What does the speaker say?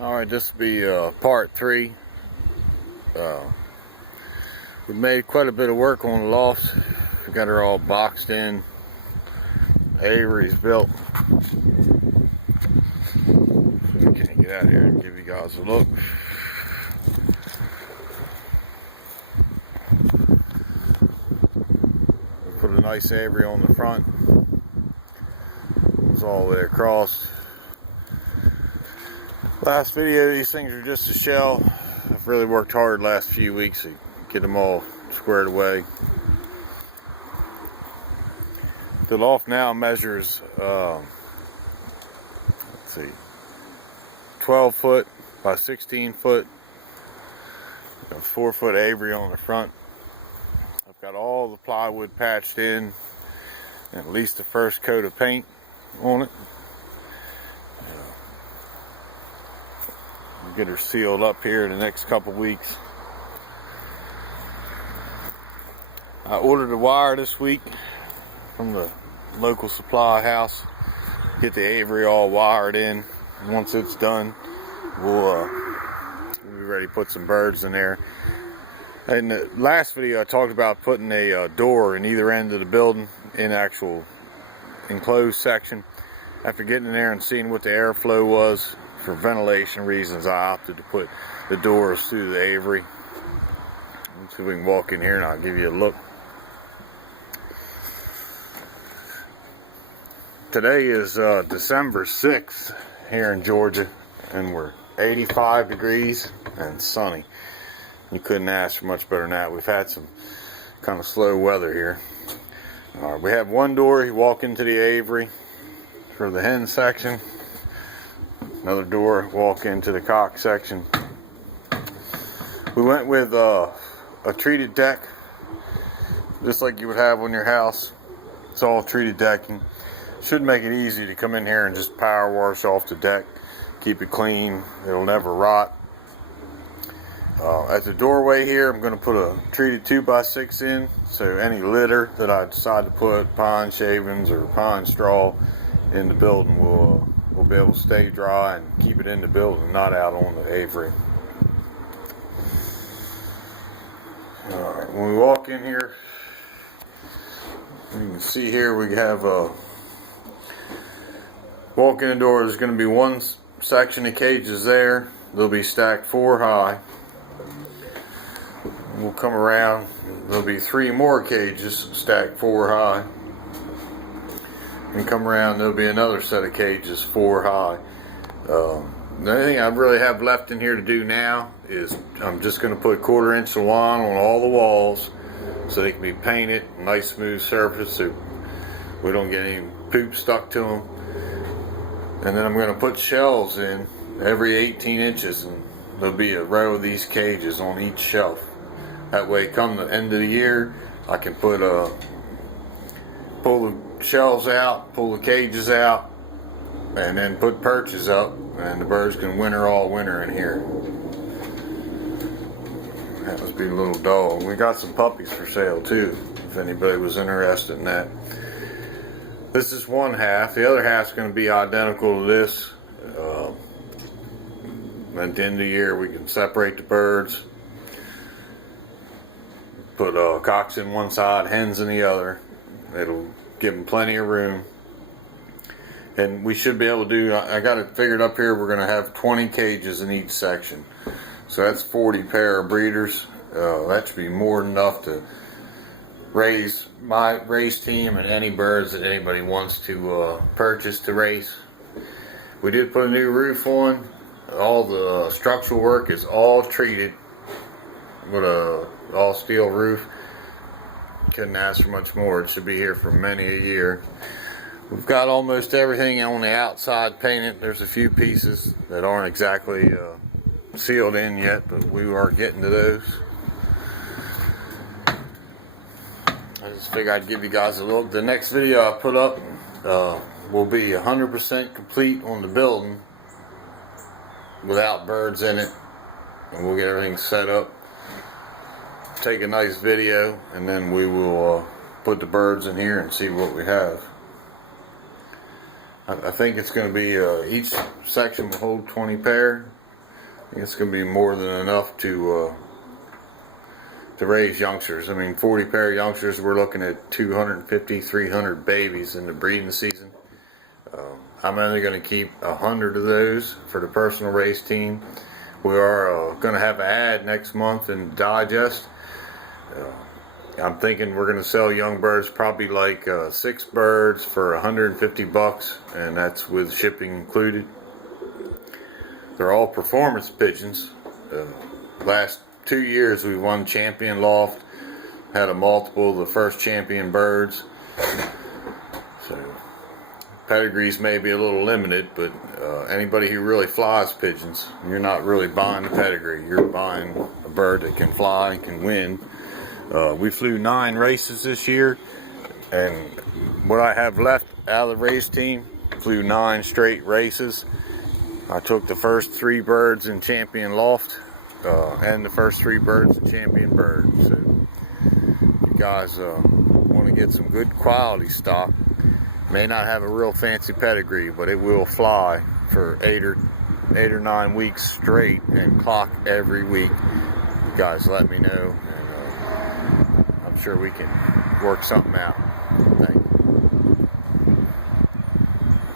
Alright, this will be part 3. We made quite a bit of work on the loft. We got her all boxed in. Avery's built. So we can't get out here and give you guys a look. We put a nice Avery on the front. It's all the way across. Last video, these things are just a shell. I've really worked hard last few weeks to get them all squared away. The loft now measures, let's see, 12 foot by 16 foot, 4 foot Avery on the front. I've got all the plywood patched in, and at least the first coat of paint on it. Get her sealed up here in the next couple weeks. I ordered a wire this week from the local supply house. Get the Avery all wired in. And once it's done, we'll be ready to put some birds in there. In the last video, I talked about putting a door in either end of the building in actual enclosed section. After getting in there and seeing what the airflow was, for ventilation reasons, I opted to put the doors through the Avery. Let's see if we can walk in here and I'll give you a look. Today is December 6th here in Georgia, and we're 85 degrees and sunny. You couldn't ask for much better than that. We've had some kind of slow weather here. Alright, we have one door. You walk into the Avery for the hen section. Another door, walk into the cock section. We went with a treated deck, just like you would have on your house. It's all treated decking. Should make it easy to come in here and just power wash off the deck. Keep it clean. It'll never rot. At the doorway here, I'm going to put a treated 2x6 in, so any litter that I decide to put, pine shavings or pine straw, in the building will be able to stay dry and keep it in the building, not out on the Avery. Alright, when we walk in here, you can see here we have walk in the door. There's going to be one section of cages there. They'll be stacked 4 high. We'll come around, there'll be 3 more cages stacked 4 high. And come around, there'll be another set of cages 4 high. The only thing I really have left in here to do now is I'm just going to put 1/4 inch of line on all the walls so they can be painted, nice smooth surface so we don't get any poop stuck to them. And then I'm going to put shelves in every 18 inches, and there'll be a row of these cages on each shelf. That way, come the end of the year, I can put pull the shelves out, pull the cages out, and then put perches up, and the birds can winter all winter in here. That must be a little dog. We got some puppies for sale too, if anybody was interested in that. This is one half. The other half's going to be identical to this. At the end of the year, we can separate the birds. Put cocks in one side, hens in the other. It'll give them plenty of room. And we should be able to do, I got it figured up here, we're going to have 20 cages in each section. So that's 40 pair of breeders. That should be more than enough to raise my race team and any birds that anybody wants to purchase to race. We did put a new roof on. All the structural work is all treated with a all steel roof. Couldn't ask for much more. It should be here for many a year. We've got almost everything on the outside painted. There's a few pieces that aren't exactly sealed in yet, but we are getting to those. I just figured I'd give you guys a look. The next video I put up will be 100% complete on the building without birds in it, and we'll get everything set up. Take a nice video, and then we will put the birds in here and see what we have. I think it's going to be each section will hold 20 pair. it's going to be more than enough to raise youngsters. I mean, 40 pair of youngsters, we're looking at 250, 300 babies in the breeding season. I'm only going to keep 100 of those for the personal race team. We are going to have an ad next month in Digest. I'm thinking we're going to sell young birds, probably like 6 birds for $150, and that's with shipping included. They're all performance pigeons. Last 2 years we won champion Loft, had a multiple of the first champion birds. So pedigrees may be a little limited, but anybody who really flies pigeons, you're not really buying the pedigree. You're buying a bird that can fly and can win. We flew 9 races this year, and what I have left out of the race team, flew 9 straight races. I took the first 3 birds in champion Loft, and the first 3 birds in champion bird. So if you guys want to get some good quality stock, may not have a real fancy pedigree, but it will fly for 8 or 9 weeks straight and clock every week. You guys let me know, and I'm sure we can work something out. Thank you.